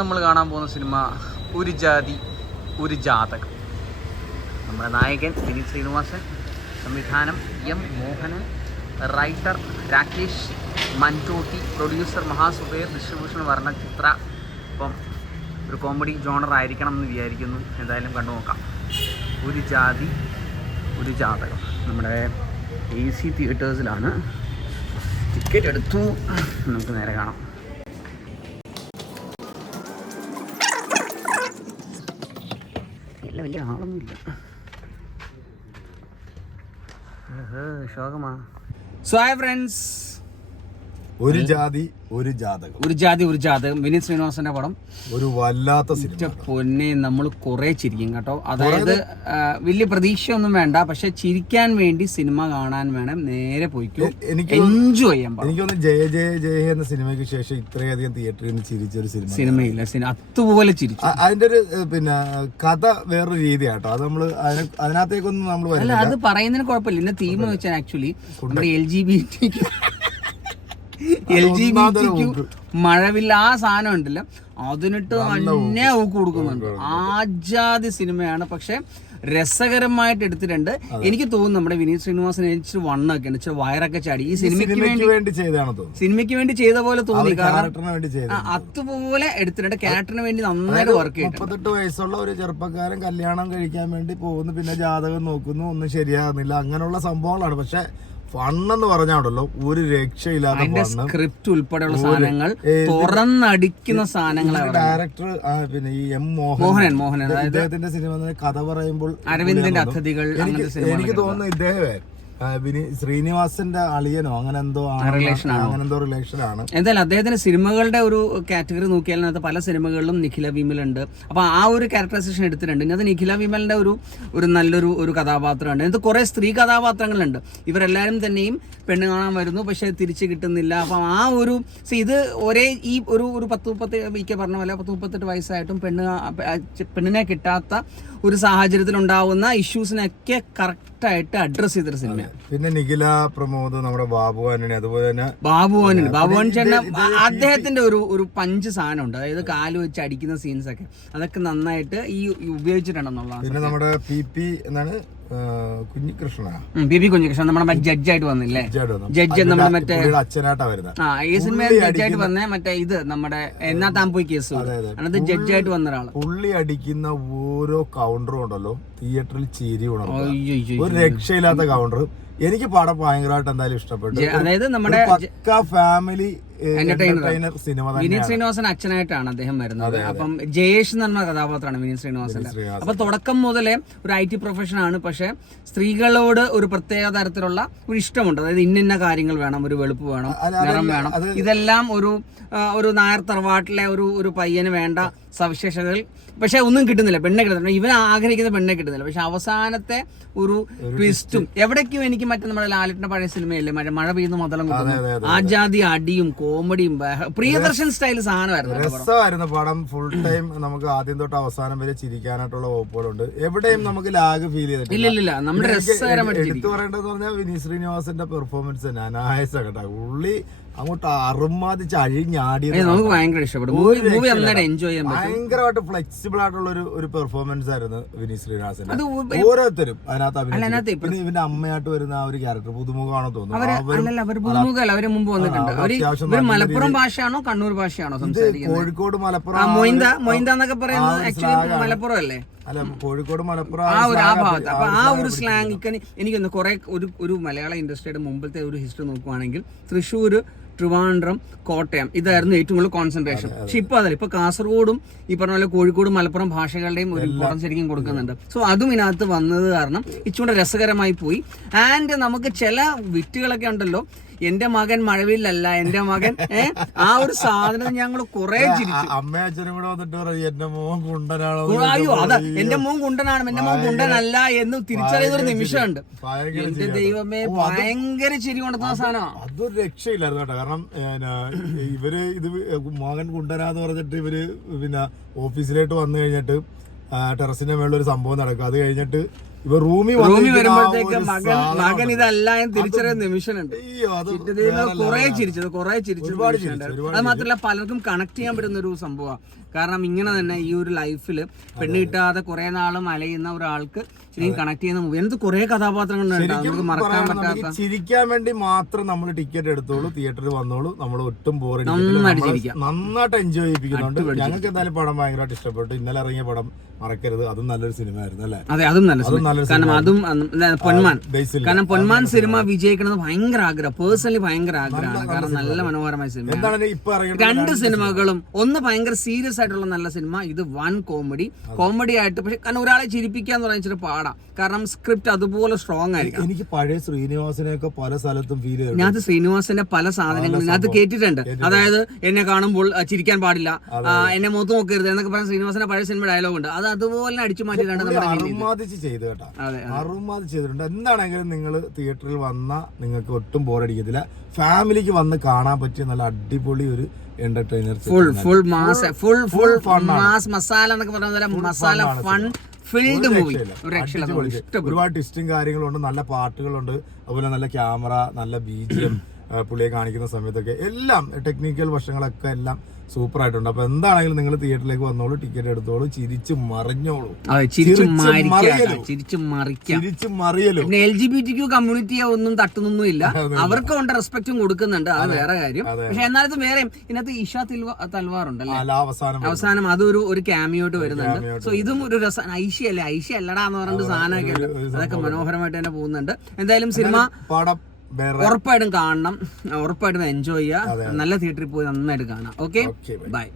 നമ്മൾ കാണാൻ പോകുന്ന സിനിമ ഒരു ജാതി ഒരു ജാതകം. നമ്മുടെ നായകൻ വിനീത് ശ്രീനിവാസൻ സംവിധാനം M Mohanan writer Rakesh Mankotti producer Mahasubair distribution Varna Chitra ഇപ്പം ഒരു കോമഡി ജോണർ ആയിരിക്കണം എന്ന് വിചാരിക്കുന്നു. എന്തായാലും കണ്ടു നോക്കാം. ഒരു ജാതി ഒരു ജാതകം. നമ്മുടെ എ സി തിയേറ്റേഴ്സിലാണ്. ടിക്കറ്റ് എടുത്തു. നമുക്ക് നേരെ കാണാം. ഇല്ല വലിയ ആളൊന്നുമില്ല. ശോകമാ. സോ ഹായ് ഫ്രണ്ട്സ് ഒരു ജാതി ഒരു ജാതകം. ഒരു ജാതി ഒരു ജാതകം. വിനീത് ശ്രീനിവാസന്റെ പടം. ഒരു വല്ലാത്ത സിനിമ. പൊന്നെ നമ്മൾ കുറെ ചിരിക്കും കേട്ടോ. അതായത് വലിയ പ്രതീക്ഷയൊന്നും വേണ്ട. പക്ഷെ ചിരിക്കാൻ വേണ്ടി സിനിമ കാണാൻ വേണം. നേരെ പോയിക്കോ. എനിക്ക് എൻജോയ് ചെയ്യാൻ എനിക്കൊന്ന് ജയ ജയ ജയ എന്ന സിനിമയ്ക്ക് ശേഷം ഇത്രയധികം തിയേറ്ററിൽ നിന്ന് ചിരിച്ച ഒരു സിനിമ സിനിമയില്ല. സിനിമ അതുപോലെ ചിരിച്ചു. അതിന്റെ ഒരു പിന്നെ കഥ വേറൊരു രീതിയാട്ടോ അത് നമ്മൾ അതിന് അതിനകത്തേക്കൊന്നും നമ്മൾ അല്ല അത് പറയുന്നതിന് കുഴപ്പമില്ല. എന്റെ തീം വെച്ചാൽ ആക്ച്വലി നമ്മുടെ L G B L G B. മഴവില്ല ആ സാധനം ഉണ്ടല്ലോ. അതിനിട്ട് തന്നെ ഊക്ക്. കൊടുക്കുന്നുണ്ട്. ആജാതി സിനിമയാണ്. പക്ഷെ രസകരമായിട്ട് എടുത്തിട്ടുണ്ട്. എനിക്ക് തോന്നുന്നു നമ്മുടെ വിനീത് ശ്രീനിവാസൻ എനിക്ക് വണ്ണൊക്കെ ഉണ്ട് വയറൊക്കെ ചാടി. ഈ സിനിമയ്ക്ക് വേണ്ടി സിനിമയ്ക്ക് വേണ്ടി ചെയ്ത പോലെ തോന്നി. കാരണം ചെയ്ത അതുപോലെ എടുത്തിട്ടുണ്ട്. ക്യാരക്ടറിന് വേണ്ടി നന്നായിട്ട് വർക്ക് മുപ്പത്തെട്ട് വയസ്സുള്ള ഒരു ചെറുപ്പക്കാരൻ കല്യാണം കഴിക്കാൻ വേണ്ടി പോകുന്നു. പിന്നെ ജാതകം നോക്കുന്നു. ഒന്നും ശരിയാകുന്നില്ല. അങ്ങനെയുള്ള സംഭവങ്ങളാണ്. പക്ഷെ ഫണ്ണെന്ന് പറഞ്ഞാണല്ലോ ഒരു രക്ഷയില്ലാത്ത ഫണ്ണ് സ്ക്രിപ്റ്റ് ഉൾപ്പെടെയുള്ള സാധനങ്ങൾ തുറന്നടിക്കുന്ന സാധനങ്ങളാണ് ഡയറക്ടർ പിന്നെ ഈ എം മോഹൻ. മോഹനൻ അദ്ദേഹത്തിന്റെ സിനിമ കഥ പറയുമ്പോൾ അരവിന്ദന്റെ അതിഥികൾ എനിക്ക് തോന്നുന്നു ഇദ്ദേഹമേ ആ, വിനി- ശ്രീനിവാസന്റെ അളിയനോ അങ്ങനെ എന്തോ അങ്ങനെ എന്തോ റിലേഷൻ ആണ്. എന്തായാലും അദ്ദേഹത്തിന്റെ സിനിമകളുടെ ഒരു കാറ്റഗറി നോക്കിയാൽ അതിനകത്ത് പല സിനിമകളിലും നിഖില വിമലുണ്ട് അപ്പൊ ആ ഒരു ക്യാരക്ടറൈസേഷൻ എടുത്തിട്ടുണ്ട്. ഇന്നത്തെ നിഖില വിമലിന്റെ ഒരു ഒരു നല്ലൊരു ഒരു കഥാപാത്രമുണ്ട്. ഇതിനകത്ത് കുറെ സ്ത്രീ കഥാപാത്രങ്ങളുണ്ട്. ഇവരെല്ലാവരും തന്നെയും പെണ്ണ് കാണാൻ വരുന്നു. പക്ഷെ തിരിച്ചു കിട്ടുന്നില്ല. അപ്പം ആ ഒരു ഇത് ഒരേ ഈ ഒരു ഒരു പത്ത് മുപ്പത്തി മിക്ക പറഞ്ഞ പോലെ പത്ത് മുപ്പത്തെട്ട് വയസ്സായിട്ടും പെണ്ണ് പെണ്ണിനെ കിട്ടാത്ത ഒരു സാഹചര്യത്തിൽ ഉണ്ടാവുന്ന ഇഷ്യൂസിനൊക്കെ കറക്റ്റായിട്ട് അഡ്രസ് ചെയ്തൊരു സിനിമ പിന്നെ നിഖില പ്രമോദ് നമ്മുടെ ബാബു ആന്റണി അതുപോലെ തന്നെ ബാബു ആന്റണി. ബാബു ബാബുവാൻ ചേട്ടൻ അദ്ദേഹത്തിന്റെ ഒരു ഒരു പഞ്ച് സാധനം ഉണ്ട്. അതായത് കാൽ വെച്ച് അടിക്കുന്ന സീൻസ് ഒക്കെ. അതൊക്കെ നന്നായിട്ട് ഈ ഉപയോഗിച്ചിട്ടുണ്ടെന്നുള്ളതാണ് പിന്നെ നമ്മുടെ പി പി എന്നാണ്? കുഞ്ഞികൃഷ്ണ ബി ബി കുഞ്ഞികൃഷ്ണൻ നമ്മുടെ മറ്റേ ജഡ്ജായിട്ട് വന്നില്ലേ? ജഡ്ജ് നമ്മുടെ മറ്റേ അച്ഛനായിട്ടാ വരുന്നത്. ആ ഈ സിനിമയിൽ ജഡ്ജായിട്ട് വന്നേ മറ്റേ ഇത് നമ്മുടെ എന്നാ താൻ പോയി കേസ് അതെ, ജഡ്ജായിട്ട് വന്ന ഒരാൾ. പുള്ളി അടിക്കുന്ന ഓരോ കൗണ്ടറും ഉണ്ടല്ലോ തിയേറ്ററിൽ ചിരി ഒരു രക്ഷയില്ലാത്ത കൗണ്ടർ എനിക്ക് പടം ഭയങ്കരമായിട്ട് എന്തായാലും ഇഷ്ടപ്പെട്ടു. അതായത് നമ്മുടെ ഫാമിലി എന്റർടൈനർ സിനിമ തന്നെ വിനീത് ശ്രീനിവാസൻ അച്ഛനായിട്ടാണ് അദ്ദേഹം വരുന്നത്. അപ്പം ജയേഷ് എന്ന് പറഞ്ഞ കഥാപാത്രമാണ് വിനീത് ശ്രീനിവാസന്റെ. അപ്പൊ തുടക്കം മുതലേ ഒരു ഐ ടി പ്രൊഫഷൻ ആണ്. പക്ഷെ സ്ത്രീകളോട് ഒരു പ്രത്യേക തരത്തിലുള്ള ഒരു ഇഷ്ടമുണ്ട്. അതായത് ഇന്ന ഇന്ന കാര്യങ്ങൾ വേണം ഒരു വെളുപ്പ് വേണം നിറം വേണം. ഇതെല്ലാം ഒരു ഒരു നായർ തറവാട്ടിലെ ഒരു ഒരു പയ്യന് വേണ്ട സവിശേഷതകൾ. പക്ഷെ ഒന്നും കിട്ടുന്നില്ല. പെണ്ണെ കിട്ടുന്നില്ല. ഇവൻ ആഗ്രഹിക്കുന്ന പെണ്ണെ കിട്ടുന്നില്ല. പക്ഷെ അവസാനത്തെ ഒരു ട്വിസ്റ്റും എവിടേക്കും എനിക്ക് മറ്റേ നമ്മുടെ ലാലിട്ടിന്റെ പഴയ സിനിമയല്ലേ? മഴ മഴ പെയ്യുന്ന മുതലും ആ ജാതി അടിയും കോമഡിയും പ്രിയദർശൻ സ്റ്റൈൽ സാധനമായിരുന്നു രസമായിരുന്നു പടം. ഫുൾ ടൈം നമുക്ക് ആദ്യം തൊട്ട് അവസാനം വരെ ചിരിക്കാനായിട്ടുള്ള വകുപ്പുകളുണ്ട്. എവിടെയും നമുക്ക് ലാഗ് ഫീൽ ചെയ്തിട്ടില്ല. നമ്മുടെ എടുത്തു പറയേണ്ടതെന്ന് പറഞ്ഞാൽ വിനീത് ശ്രീനിവാസന്റെ പെർഫോമൻസ് തന്നെ അനായസ കേട്ടോ. ഉള്ളി അങ്ങോട്ട് അറുമാതിച്ച് അഴിഞ്ഞാടി നമുക്ക് ഭയങ്കര ഇഷ്ടപ്പെടും ഭയങ്കരമായിട്ട് ഫ്ലെക്സിബിൾ ആയിട്ടുള്ള ഒരു ഒരു പെർഫോമൻസ് ആയിരുന്നു വിനീത് ശ്രീനിവാസന്റെ. അത് ഓരോരുത്തരും അതിനകത്ത് പിന്നെ ഇവന്റെ അമ്മയായിട്ട് വരുന്ന ആ ഒരു ക്യാരക്ടർ പുതുമുഖമാണോ തോന്നുന്നു. മലപ്പുറം ഭാഷയാണോ കണ്ണൂർ ഭാഷയാണോ സംസാരിക്കുന്നത്? കോഴിക്കോട് മലപ്പുറം മൊയ്ന്ത എന്നൊക്കെ പറയുന്നത് ആക്ച്വലി മലപ്പുറം അല്ലേ അല്ല കോഴിക്കോട് മലപ്പുറം ആ ഒരു ആ ഭാഗത്ത്. അപ്പൊ ആ ഒരു. സ്ലാങ് എനിക്കൊന്ന് കുറെ ഒരു ഒരു മലയാള ഇൻഡസ്ട്രിയുടെ മുമ്പത്തെ ഒരു ഹിസ്റ്ററി നോക്കുവാണെങ്കിൽ തൃശ്ശൂർ ട്രിവാൻഡ്രം കോട്ടയം. ഇതായിരുന്നു ഏറ്റവും കൂടുതൽ കോൺസെൻട്രേഷൻ പക്ഷെ ഇപ്പൊ അതല്ല ഇപ്പൊ കാസർഗോഡും ഈ പറഞ്ഞ പോലെ കോഴിക്കോടും മലപ്പുറം ഭാഷകളുടെയും ഒരു ഇമ്പോർട്ടൻസ് ശരിക്കും കൊടുക്കുന്നുണ്ട്. സോ അതും ഇതിനകത്ത് വന്നത് കാരണം ഇച്ചുകൂടെ രസകരമായി പോയി. ആൻഡ് നമുക്ക് ചില വിറ്റുകളൊക്കെ ഉണ്ടല്ലോ. എന്റെ മകൻ മഴവില്ലല്ല എന്റെ മകൻ ആ ഒരു സാധനം ഞങ്ങൾ കുറെ ചിരിച്ചു. അച്ഛനും കൂടെ വന്നിട്ട് പറയും എന്റെ മോൻ കുണ്ടനാണോ അയ്യോ അതാ എന്റെ മോൻ കുണ്ടനാണ് എന്റെ മോൻ കുണ്ടനല്ല എന്ന് തിരിച്ചറിയുന്ന ഒരു നിമിഷമുണ്ട്. എന്റെ ദൈവമേ ഭയങ്കര ചിരി കൊണ്ടുന്ന സാധനമാണ് അതൊരു രക്ഷയില്ലായിരുന്നു കേട്ടോ. കാരണം ഇവർ ഇത് മോഹൻ കുണ്ടനാന്ന് പറഞ്ഞിട്ട് ഇവർ പിന്നെ ഓഫീസിലോട്ട് വന്നു കഴിഞ്ഞിട്ട് ടെറസിന്റെ മേളിൽ ഒരു സംഭവം നടക്കും. അത് കഴിഞ്ഞിട്ട് ഇവ റൂമിൽ റൂമിൽ വരുമ്പോഴത്തേക്ക് മകൻ മകൻ ഇതല്ല എന്ന് അത് ചിട്ടതീന്ന് കുറെ ചിരിച്ചത് കുറെ ചിരിച്ചത് അത് മാത്രമല്ല പലർക്കും കണക്ട് ചെയ്യാൻ പറ്റുന്ന ഒരു സംഭവമാണ്. കാരണം ഇങ്ങനെ തന്നെ ഈ ഒരു ലൈഫിൽ പെണ്ണ് കിട്ടാതെ കുറെ നാളും അലയുന്ന ഒരാൾക്ക് ശരിക്കും കണക്ട് ചെയ്യുന്ന മൂവി എന്ത് കുറെ കഥാപാത്രങ്ങളുണ്ട്. നമുക്ക് മറക്കാൻ പറ്റാത്ത ചിരിക്കാൻ വേണ്ടി മാത്രം നമ്മൾ ടിക്കറ്റ് എടുത്തോളൂ തിയേറ്ററിൽ വന്നോളൂ. നമ്മൾ ഒട്ടും ബോറി നന്നായിട്ട് എൻജോയ് ചെയ്യിപ്പിക്കുന്നുണ്ട്. ഞങ്ങൾക്ക് എന്തായാലും പടം ഭയങ്കരമായിട്ട് ഇഷ്ടപ്പെട്ടു. ഇന്നലെ ഇറങ്ങിയ പടം മറക്കരുത്. അതും നല്ലൊരു സിനിമ ആയിരുന്നു അല്ലേ? അതെ അതും നല്ല കാരണം അതും പൊന്മാൻ. കാരണം പൊന്മാൻ സിനിമ. വിജയിക്കണത് ഭയങ്കര ആഗ്രഹം. പേഴ്സണലി ഭയങ്കര ആഗ്രഹമാണ്. കാരണം നല്ല മനോഹരമായ സിനിമ രണ്ട് സിനിമകളും ഒന്ന് ഭയങ്കര സീരിയസ് ആയിട്ടുള്ള നല്ല സിനിമ ഇത് വൺ കോമഡി. കോമഡി ആയിട്ട് പക്ഷെ കാരണം ഒരാളെ ചിരിപ്പിക്കുക എന്ന് പറയുന്നത് പാടാം. കാരണം സ്ക്രിപ്റ്റ് അതുപോലെ സ്ട്രോങ് ആയിരിക്കും എനിക്ക് പഴയ ശ്രീനിവാസിനെ പല സ്ഥലത്തും ഫീൽ ചെയ്തു ഞാൻ ശ്രീനിവാസിന്റെ പല സാധനങ്ങളും ഞാൻ കേട്ടിട്ടുണ്ട്. അതായത് എന്നെ കാണുമ്പോൾ ചിരിക്കാൻ പാടില്ല. എന്നെ മുഖത്ത് നോക്കരുത് എന്നൊക്കെ പറഞ്ഞ ശ്രീനിവാസിന്റെ പഴയ സിനിമ ഡയലോഗ് ഉണ്ട്. അത് അതുപോലെ അടിച്ചു മാറ്റിയിട്ടാണ് നമ്മുടെ കയ്യിൽ ഇത്. ചെയ്തു അതെ അറുമാദിച്ച് ചെയ്തിട്ടുണ്ട്. എന്താണെങ്കിലും നിങ്ങൾ തിയേറ്ററിൽ വന്ന നിങ്ങൾക്ക് ഒട്ടും ബോറടിക്കത്തില്ല ഫാമിലിക്ക് വന്ന് കാണാൻ പറ്റിയ നല്ല അടിപൊളി ഒരു entertainer full full mass full full. Mass masala എന്നൊക്കെ പറഞ്ഞ മസാല ഫൺ ഫിൽഡ് മൂവി ഒരുപാട് ട്വിസ്റ്റും കാര്യങ്ങളുണ്ട്. നല്ല പാട്ടുകളുണ്ട്. അതുപോലെ നല്ല ക്യാമറ നല്ല ബീജിയം പുള്ളിയെ കാണിക്കുന്ന സമയത്തൊക്കെ എല്ലാം ടെക്നിക്കൽ വശങ്ങളൊക്കെ എല്ലാം സൂപ്പർ ആയിട്ടുണ്ട് അപ്പൊ എന്താണെങ്കിലും നിങ്ങൾ തിയേറ്ററിലേക്ക് വന്നോളൂ ടിക്കറ്റ് എടുത്തോളൂ ചിരിച്ച് മറിഞ്ഞോളൂ. ചിരിച്ചു മറിയലോ. L G B T Q കമ്മ്യൂണിറ്റിയെ ഒന്നും തട്ടുന്നൊന്നും ഇല്ല. അവർക്ക് കൊണ്ട് റെസ്പെക്റ്റും കൊടുക്കുന്നുണ്ട്. അത് വേറെ കാര്യം. പക്ഷെ എന്നാലും വേറെ ഇതിനകത്ത് ഇഷ തൽവാറുണ്ട് തൽവാർ ഉണ്ടല്ലേ? അവസാനം അവസാനം അതൊരു ഒരു ക്യാമിയോട്ട് വരുന്നുണ്ട്. സോ ഇതും ഒരു രസം ഐഷ്യ അല്ലേ ഐഷ്യ അല്ലടാ എന്ന് പറഞ്ഞിട്ട് സാധനമൊക്കെ അതൊക്കെ മനോഹരമായിട്ട് തന്നെ പോകുന്നുണ്ട്. എന്തായാലും സിനിമ പടം ഉറപ്പായിട്ടും കാണണം. ഉറപ്പായിട്ടും എൻജോയ് ചെയ്യുക. നല്ല തിയേറ്ററിൽ പോയി നന്നായിട്ട് കാണാം. Okay bye